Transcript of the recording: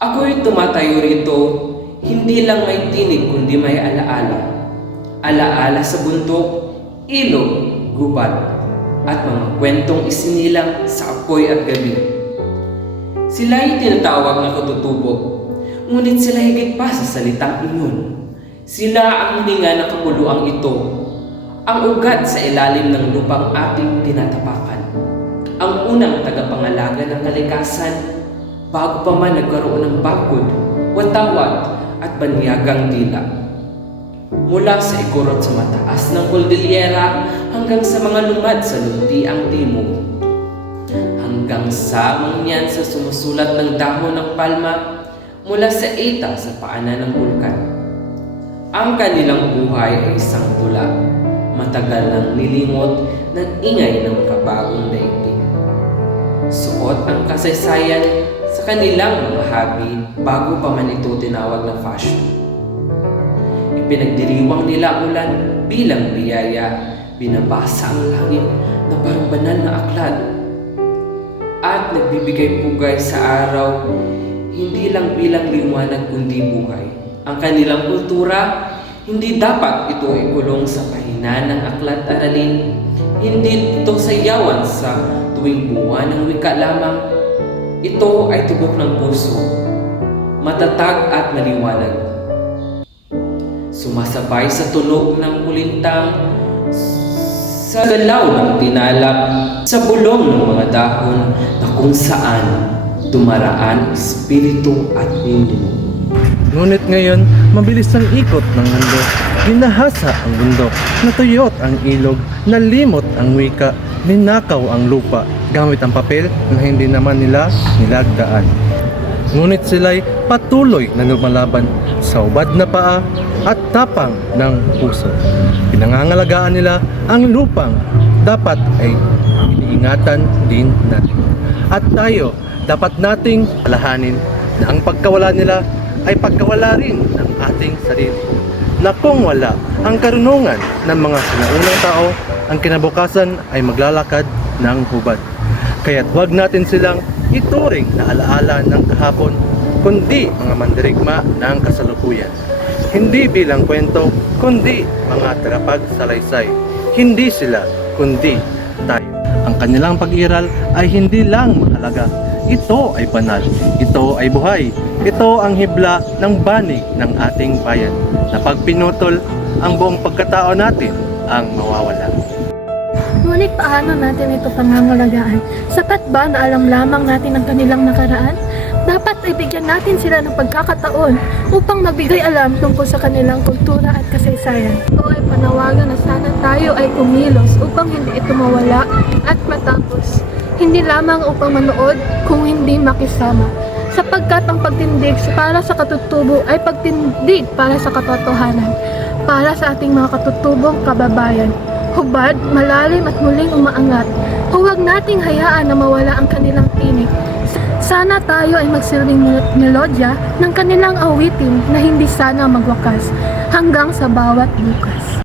Ako'y tumatayo rito, hindi lang may tinig kundi may alaala. Alaala sa bundok, ilog, gubat, at mga kwentong isinilang sa apoy at gabi. Sila'y tinatawag na katutubo, ngunit sila higit pa sa salitang iyon. Sila ang hininga ng kapuluang ito, ang ugat sa ilalim ng lupang ating tinatapakan, ang unang tagapangalaga ng kalikasan bago pa man nagkaroon ng bakod, watawat at banyagang dila. Mula sa ikurot sa mataas ng Cordillera hanggang sa mga lumad sa luntiang timog, hanggang sa mangyan sa sumusulat ng dahon ng palma, mula sa eta sa paanan ng bulkan. Ang kanilang buhay ay isang tula, matagal nang nilimot ng ingay ng makabagong daigdig. Suot ang kasaysayan sa kanilang mga habi bago pa man ito tinawag na fashion. Ipinagdiriwang nila ulan bilang biyaya, binabasa ang langit na parang banal na aklat, at nagbibigay pugay sa araw hindi lang bilang liwanag kundi buhay. Ang kanilang kultura, hindi dapat ito ikulong sa pahinaan ng aklat aralin, hindi ito sayawan sa tuwing buwan ng wika lamang. Ito ay tubok ng puso, matatag at maliwanag. Sumasabay sa tunog ng kulintang, sa galaw ng tinalak, sa bulong ng mga dahon na kung saan dumaraan espiritu at ninuno. Ngunit ngayon, mabilis ang ikot ng mundo. Ginahasa ang bundok, natuyot ang ilog, nalimot ang wika, ninakaw ang lupa gamit ang papel na hindi naman nila nilagdaan. Ngunit sila'y patuloy na lumalaban sa ubad na paa at tapang ng puso. Pinangangalagaan nila ang lupang dapat ay iniingatan din natin. At tayo, dapat nating alahanin na ang pagkawala nila ay pagkawala rin ng ating sarili. Na kung wala ang karunungan ng mga sinaunang tao, ang kinabukasan ay maglalakad ng hubad. Kaya't huwag natin silang ituring na alaala ng kahapon, kundi mga mandirigma ng kasalukuyan. Hindi bilang kwento, kundi mga tagapagsalaysay. Hindi sila, kundi tayo. Ang kanilang pag-iral ay hindi lang mahalaga. Ito ay banal, ito ay buhay, ito ang hibla ng banig ng ating bayan, na pag pinutol, ang buong pagkatao natin ang mawawala. Ngunit paano natin ito pangangalagaan? Sapat ba na alam lamang natin ang kanilang nakaraan? Dapat ay bigyan natin sila ng pagkakataon upang magbigay alam tungkol sa kanilang kultura at kasaysayan. Ito ay panawagan na sana tayo ay kumilos upang hindi ito mawala at matapos. Hindi lamang upang manood kung hindi makisama. Sapagkat ang pagtindig para sa katutubo ay pagtindig para sa katotohanan, para sa ating mga katutubong kababayan. Hubad, malalim at muling umaangat. Huwag nating hayaan na mawala ang kanilang tinig. Sana tayo ay magsilbing melodya ng kanilang awitin na hindi sana magwakas hanggang sa bawat bukas.